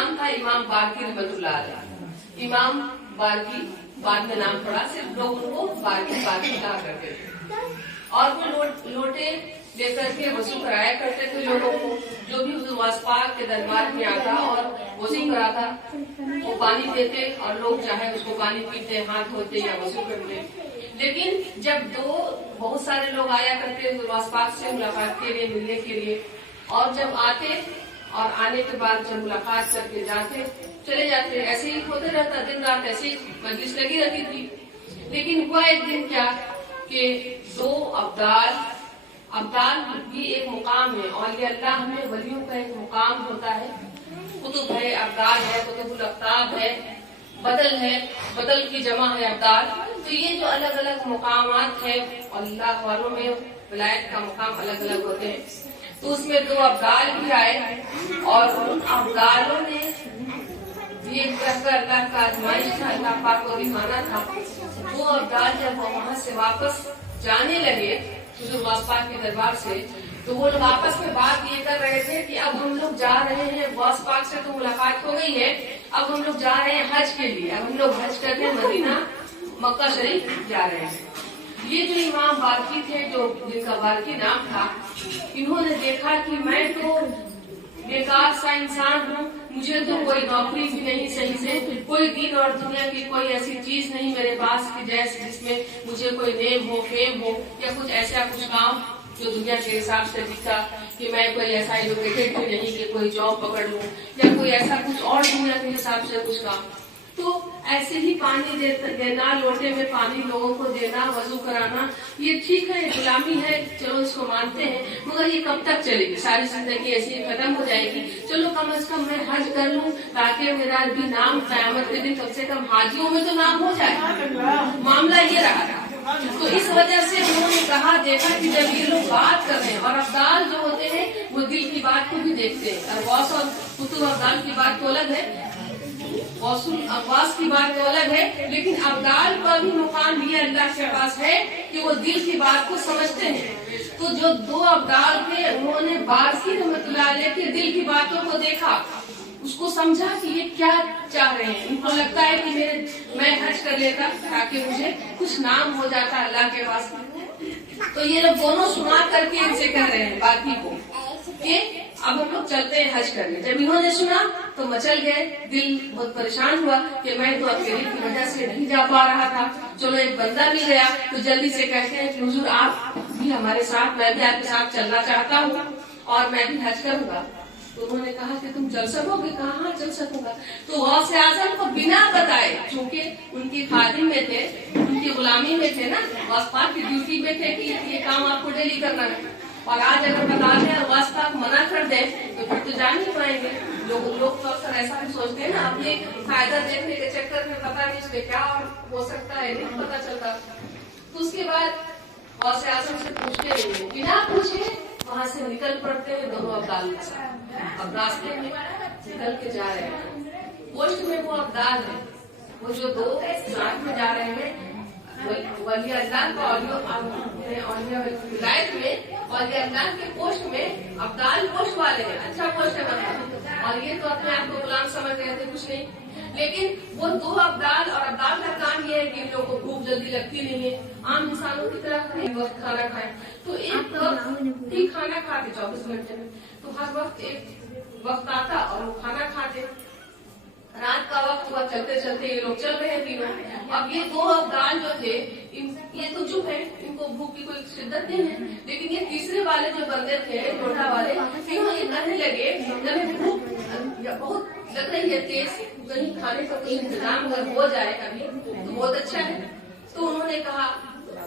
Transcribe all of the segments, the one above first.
नाम था इमाम बाकी रहमतुल्लाह अलैह। इमाम बाकी बाद में नाम पड़ा, सिर्फ लोग उनको बाकी कहा करते थे। और वो लोटे लेकर के वजू कराया करते थे लोगों को। जो भी हुजूर पाक के दरबार में आता और वजू कराता वो पानी देते और लोग चाहे उसको पानी पीते, हाथ धोते या वजू करते। लेकिन जब बहुत सारे लोग आया करते हुजूर पाक से मुलाकात के लिए, मिलने के लिए, और जब आते और आने के बाद जब मुलाकात करके जाते चले जाते, ऐसे ही होते रहता, दिन रात ऐसे ही मजलिस लगी रहती थी। लेकिन हुआ एक दिन क्या कि दो अब्दाल भी एक मुकाम है, और ये अल्लाह में वलियों का एक मुकाम होता है। कुतुब है, अब्दाल है, कुतुबुल अफ्ताब है, बदल की जमा है अब्दाल। तो ये जो अलग अलग मुकामात है, अल्लाह वालों में विलायत का मुकाम अलग अलग होते हैं। तो उसमें दो अब्दाल भी आए और उन अब्दालों ने ये कहकर अल्लाह का आजमाइश था, अल्लाह पाक को दिखाना था। वो अब्दाल जब वहां से वापस जाने लगे हुजूर पाक के दरबार से, तो वो लोग आपस में बात ये कर रहे थे कि अब हम लोग जा रहे हैं, गौस पाक से तो मुलाकात हो गई है, अब हम लोग जा रहे हैं हज के लिए। अब हम लोग हज करके मदीना मक्का शरीफ जा रहे हैं। ये जो इमाम बाकी थे, जो जिनका बाकी नाम था, इन्होंने देखा कि मैं तो बेकार सा इंसान हूँ, मुझे तो कोई नौकरी भी नहीं सही से, कोई दीन और दुनिया की कोई ऐसी चीज नहीं मेरे पास कि जैसे जिसमें मुझे कोई नेम हो, फेम हो, या कुछ ऐसा कुछ काम जो दुनिया के हिसाब से दिखा कि मैं कोई ऐसा एजुकेटेड भी नहीं कि कोई जॉब पकड़ लूं, या कोई ऐसा कुछ और दुनिया के हिसाब से कुछ काम। तो ऐसे ही पानी देना, लोटे में पानी लोगों को देना, वजू कराना, ये ठीक है, गुलामी है, चलो इसको मानते हैं, मगर ये कब तक चलेगी? सारी जिंदगी ऐसी ही खत्म हो जाएगी। चलो कम से कम मैं हज कर लूं ताकि मेरा भी नाम क़यामत के दिन कम से कम हाजियों में तो नाम हो जाए। मामला ये रहा था। तो इस वजह से उन्होंने कहा, देखा कि जब ये लोग बात कर रहे हैं, और अब्दाल जो होते हैं वो दिल की बात को भी देखते हैं, और गौस और कुतुब अब्दाल की बात तो अलग है, अब्बास की बात तो अलग है, लेकिन अब्दाल का भी मुकाम भी अल्लाह के पास है कि वो दिल की बात को समझते हैं। तो जो दो अब्दाल थे, उन्होंने बारसी रहमतुल्लाह अलैह के दिल की बातों को देखा, उसको समझा कि ये क्या चाह रहे हैं। इनको लगता है कि मैं हज कर लेता ताकि मुझे कुछ नाम हो जाता अल्लाह के पास। तो ये लोग दोनों सुना करके इनसे कह रहे हैं बाकी को कि अब हम लोग चलते हैं हज करने। जब इन्होंने सुना तो मचल गए, दिल बहुत परेशान हुआ कि मैं तो अकेले की वजह से नहीं जा पा रहा था। चलो एक बंदा मिल गया तो जल्दी से कहते हैं कि हुजूर आप भी हमारे साथ, मैं भी आपके साथ चलना चाहता हूँ और मैं भी हज करूँगा। तो उन्होंने कहा कि तुम चल सकोगे? कहा हाँ चल सकूंगा। तो गौसे आजम को बिना बताए, चूंकि उनकी खादिम में थे, उनकी गुलामी में थे ना, गौस पाक की ड्यूटी में थे कि ये काम आपको डेली करना है, और आज अगर बता दें और गौस पाक मना कर दे तो फिर तो जान नहीं पाएंगे। लोग तो अक्सर ऐसा भी सोचते हैं ना, अपने फायदा देखने के चक्कर में पता नहीं इसमें क्या हो सकता है, नहीं पता चलता। तो उसके बाद गौसे आजम से पूछते हैं, बिना पूछे वहाँ से निकल पड़ते हैं दोनों अब्दाल के साथ। अब रास्ते में निकल के जा रहे हैं, पोस्ट में वो अब्दाल है, वो जो दो साथ में जा रहे हैं, वली अल्लाह का विलायत में, वली अल्लाह के पोस्ट में अब्दाल पोस्ट वाले हैं, अच्छा पोस्ट है मतलब, और ये तो अपने आप को गुलाम समझ रहे थे, कुछ नहीं। लेकिन वो दो अब्दाल, और अब्दाल का काम ये है कि इन लोगों को भूख जल्दी लगती नहीं है, आम इंसानों की तरह एक वक्त खाना खाएं, तो एक वक्त ही खाना खाते 24 घंटे में, तो हर वक्त एक वक्त आता और वो खाना खाते। रात का वक्त हुआ, चलते चलते ये लोग चल रहे हैं तीनों। अब ये दो अब्दाल जो थे, ये तो चुप है, इनको भूख की कोई शिद्दत नहीं है, लेकिन ये तीसरे वाले जो बंदे थे, लोटा वाले, तीनों ये कहने लगे जब भूख बहुत लग रही है तेज, कहीं खाने का कुछ इंतजाम अगर हो जाए अभी तो बहुत अच्छा है। तो उन्होंने कहा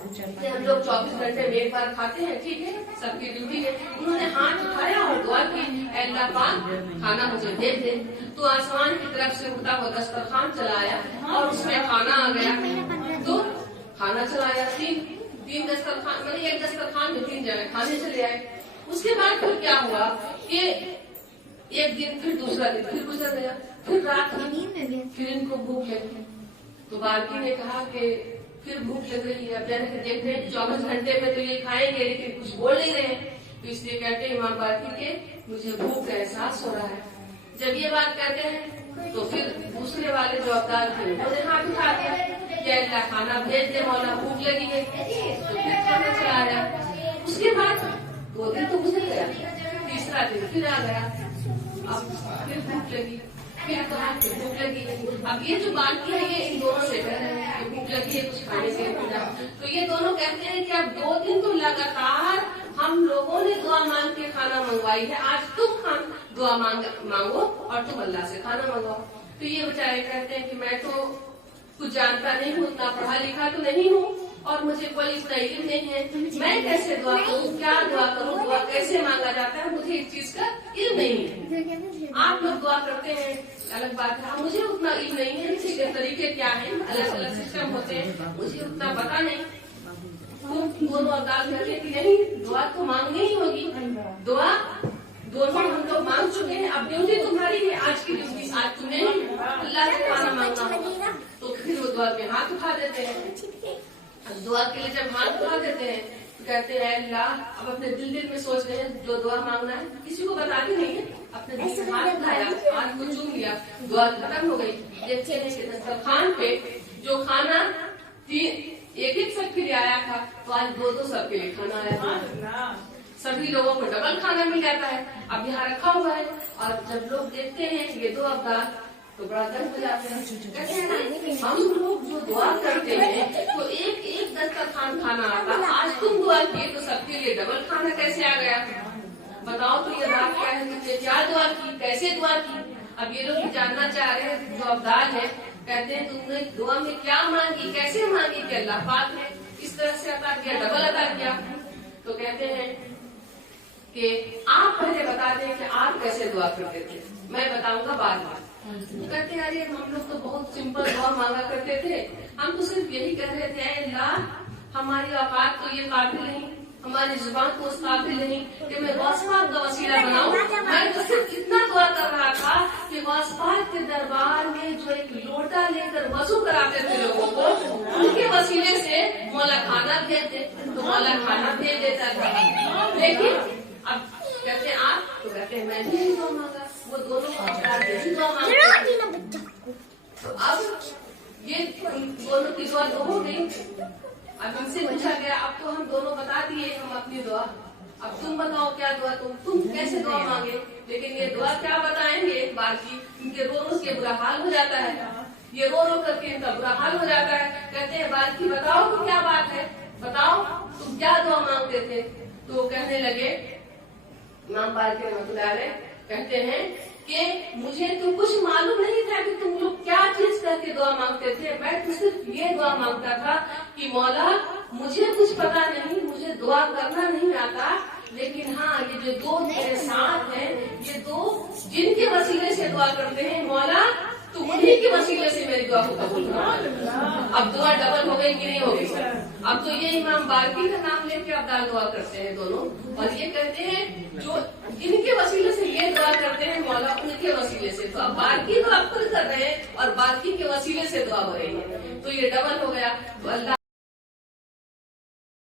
कि हम लोग 24 घंटे में एक बार खाते हैं, ठीक है, सबकी ड्यूटी है। उन्होंने हाथ उठाया और दुआ की, अल्लाह पाक खाना मुझे दे दे। तो आसमान की तरफ से उड़ता हुआ दस्तरखान चलाया और उसमें खाना आ गया। तो खाना चलाया, तीन दस्तरखान, मतलब एक दस्तरखान में 3 जने खाने चले आए। उसके बाद फिर क्या हुआ कि एक दिन, फिर दूसरा दिन फिर गुजर गया, फिर रात में फिर इनको भूख लगी। तो बाल्की ने कहा कि फिर भूख लग रही है, अब जाने देखते हैं 24 घंटे में तो ये खाएंगे लेकिन कुछ बोल नहीं रहे हैं। तो इसलिए कहते हैं इमाम बाल्की के, मुझे भूख का एहसास हो रहा है। जब ये बात करते हैं तो फिर दूसरे वाले जो अब्दाल थे उन्होंने हाथ उठा दिया कि अल्लाह खाना भेज दे मौला, भूख लगी है। तो फिर खाना चला गया। उसके बाद 2 दिन तो गुजर गया, तीसरा दिन फिर आ गया, अब फिर भूख लगी, फिर कहा कि भूख लगी। अब ये जो बात की है ये इन दोनों से कह रहे हैं कि भूख लगी है, कुछ खाने के लिए। तो ये दोनों कहते हैं कि अब 2 दिन तो लगातार हम लोगों ने दुआ मांग के खाना मंगवाई है, आज तुम दुआ मांगो और तुम अल्लाह से खाना मंगवाओ। तो ये बेचारे कहते हैं कि मैं तो कुछ जानता नहीं हूँ, उतना पढ़ा लिखा तो नहीं हूँ और मुझे कोई इतना इल्म नहीं है, मैं कैसे दुआ करूँ, क्या दुआ करूँ, दुआ कैसे मांगा जाता है, मुझे इस चीज का इल्म नहीं है। आप लोग दुआ करते हैं अलग बात है, मुझे उतना इल्म नहीं है, इसके तरीके क्या है, अलग अलग सिस्टम होते हैं, मुझे उतना पता नहीं। दोनों अब्दाल कहते कि नहीं, दुआ तो मांगनी ही होगी, दुआ दोनों हम लोग मांग चुके हैं, अब ड्यूटी तुम्हारी है, आज की ड्यूटी आज तुम्हें अल्लाह से खाना मांगना होगा। तो फिर वो दुआ पे हाथ उठा देते हैं। दुआ के लिए जब हाथ उठा देते हैं तो कहते हैं अल्लाह, अब अपने दिल में सोच रहे हैं जो दुआ मांगना है, किसी को बताते नहीं है, अपने दिल से हाथ उठाया, हाथ को चूम लिया, दुआ खत्म हो गई। देखते हैं कि दस्तरखान पे जो खाना एक सबके लिए आया था, तो आज 2 सबके लिए खाना आया था, सभी लोगों को डबल खाना मिल जाता है। अब यहाँ रखा हुआ है और जब लोग देखते हैं ये 2 अब्दाल तो बड़ा दर्द हो जाते हैं। हम लोग जो दुआ करते हैं तो एक दस्तरखान खाना आता, आज तुम दुआ किए तो सबके लिए डबल खाना कैसे आ गया? बताओ तो ये बात क्या है, तुमने क्या दुआ की, कैसे दुआ की? अब ये लोग जानना चाह रहे हैं, जो अब्दाल है कहते हैं तुमने दुआ में क्या मांगी, कैसे मांगी कि अल्लाह पाक ने इस तरह से अता किया, डबल अता किया। तो कहते हैं कि आप पहले बता दें कि आप कैसे दुआ करते थे, मैं बताऊंगा बाद में। कहते हैं अरे हम लोग तो बहुत सिंपल दुआ मांगा करते थे, हम तो सिर्फ यही कह रहे थे अल्लाह हमारी औकात तो ये काबिल नहीं, हमारी जुबान तो उस काबिल नहीं कि मैं गौस पाक का वसीला बनाऊं। मैं तो सिर्फ इतना दुआ कर रहा था कि गौस पाक के दरबार में जो एक लोटा लेकर वजू कराते थे लोगों को, उनके वसीले से मौला खाना भेज दे, तो मौला खाना भेज देता था। लेकिन अब कहते आप तो कहते हैं मैं भी दुआ मांगा, वो दोनों अब्दाल भी दुआ मांगते। तो अब ये दोनों की दुआ तो हो गई। अब इनसे पूछा गया, अब तो हम दोनों बता दिए हम अपनी दुआ, अब तुम बताओ क्या दुआ, तुम कैसे दुआ मांगे? लेकिन ये दुआ क्या बताएंगे एक बार की, इनके रो के बुरा हाल हो जाता है, ये रो करके इनका बुरा हाल हो जाता है। कहते हैं बात की बताओ तो क्या बात है, बताओ तुम क्या दुआ मांगते थे? तो वो कहने लगे, इमाम बाल्की रहमतुल्लाह अलैह कहते हैं कि मुझे तो कुछ मालूम नहीं था कि तुम लोग क्या चीज करके दुआ मांगते थे, मैं तो सिर्फ ये दुआ मांगता था कि मौला मुझे कुछ पता नहीं, मुझे दुआ करना नहीं आता, लेकिन हाँ ये जो 2 मेरे साथ हैं, ये 2 जिनके वसीले से दुआ करते हैं मौला तुम उन्हीं के वसीले से मेरी दुआ को कबूल करो। अब दुआ डबल हो गई कि नहीं हो गई? अब तो ये इमाम बाल्की का नाम लेके अब्दाल दुआ करते हैं दोनों, और ये कहते हैं जो इनके वसीले से ये दुआ करते हैं मौला उनके वसीले से, तो अब बाल्की तो आप खुद कर रहे हैं और बाल्की के वसीले से दुआ हो रही है, तो ये डबल हो गया। तो अल्लाह